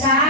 tá